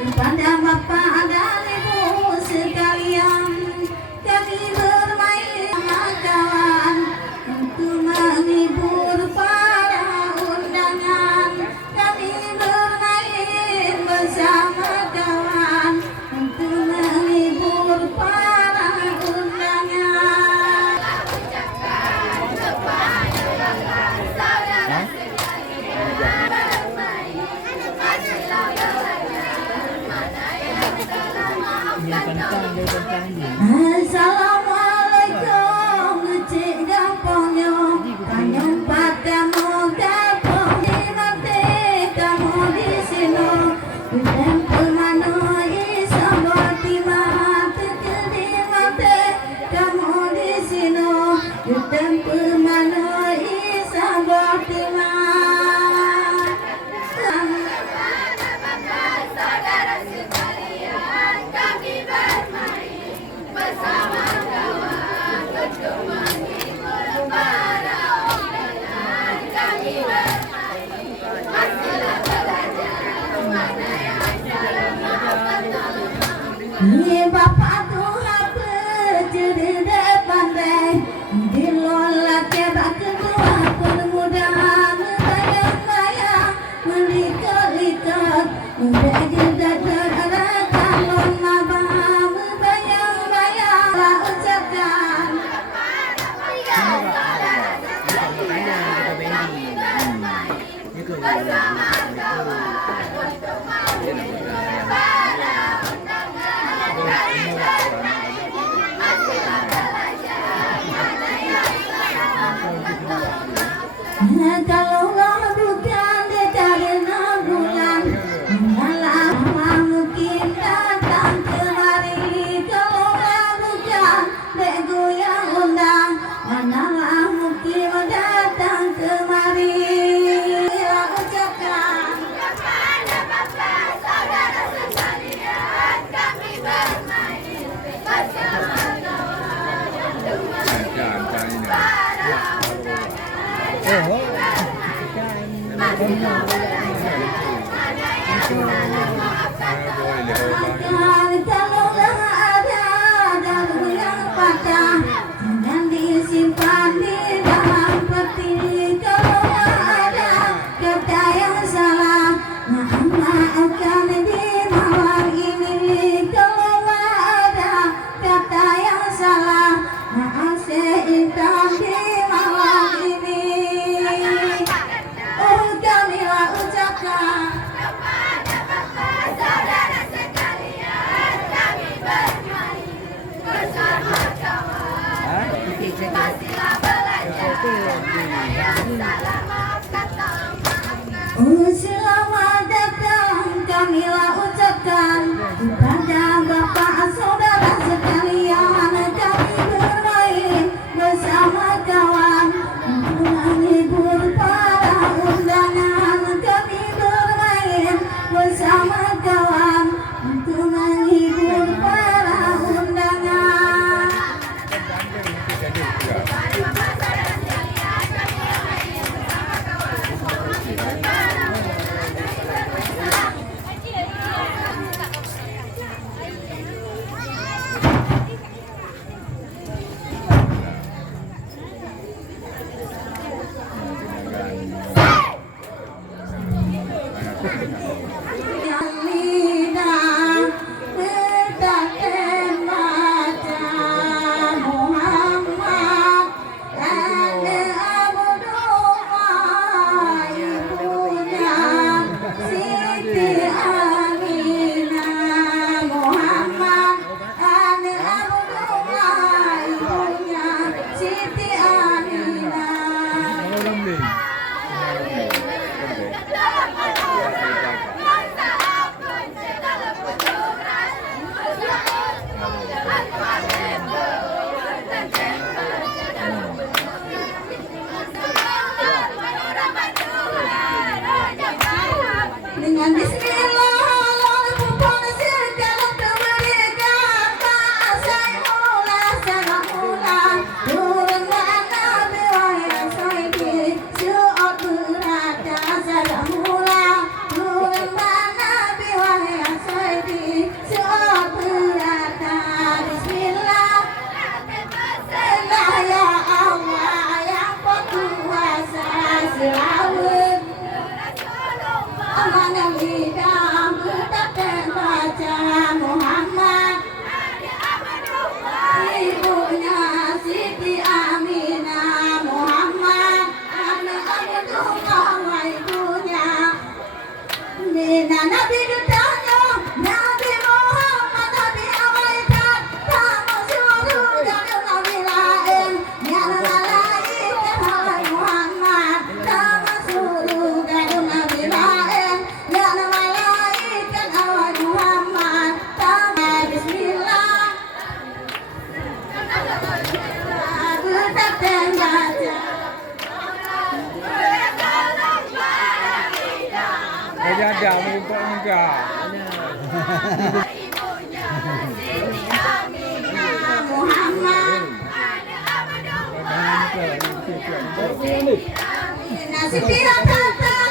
kepada Bapak dan Ibu sekalian, kami bermain sama kawan untuk menghibur para undangan. Kami bermain bersama kawan untuk menghibur para undangan. Assalamualaikum, cik gampangnya kanyang padamu gabung di mati kamu di sini. Bukan pemanu isam batimah di mati kamu di sini. Bukan pemanu isam batimah. Ni Bapak Tuhan berjudi depan deh, di lola kebak kedua permudahan bayang-bayang melikat-likat mendekat-dekat ada calon abang bayang-bayang lah ucapkan kalaulah bukan di karena bulan malah mungkin datang kemari. Kalaulah bukan bego yang undang malah mungkin datang kemari. Ucapkan kepada Bapak saudara sekalian, kami bermain bersama kawan untuk menghibur para kalaulah ada dalu yang patah jangan disimpan di dalam peti. Kalaulah ada kata yang salah maafkan di malam ini. Kalaulah ada kata yang salah maaf seintan di malam ini. Oh kamilah Muhammad Nasib dia datang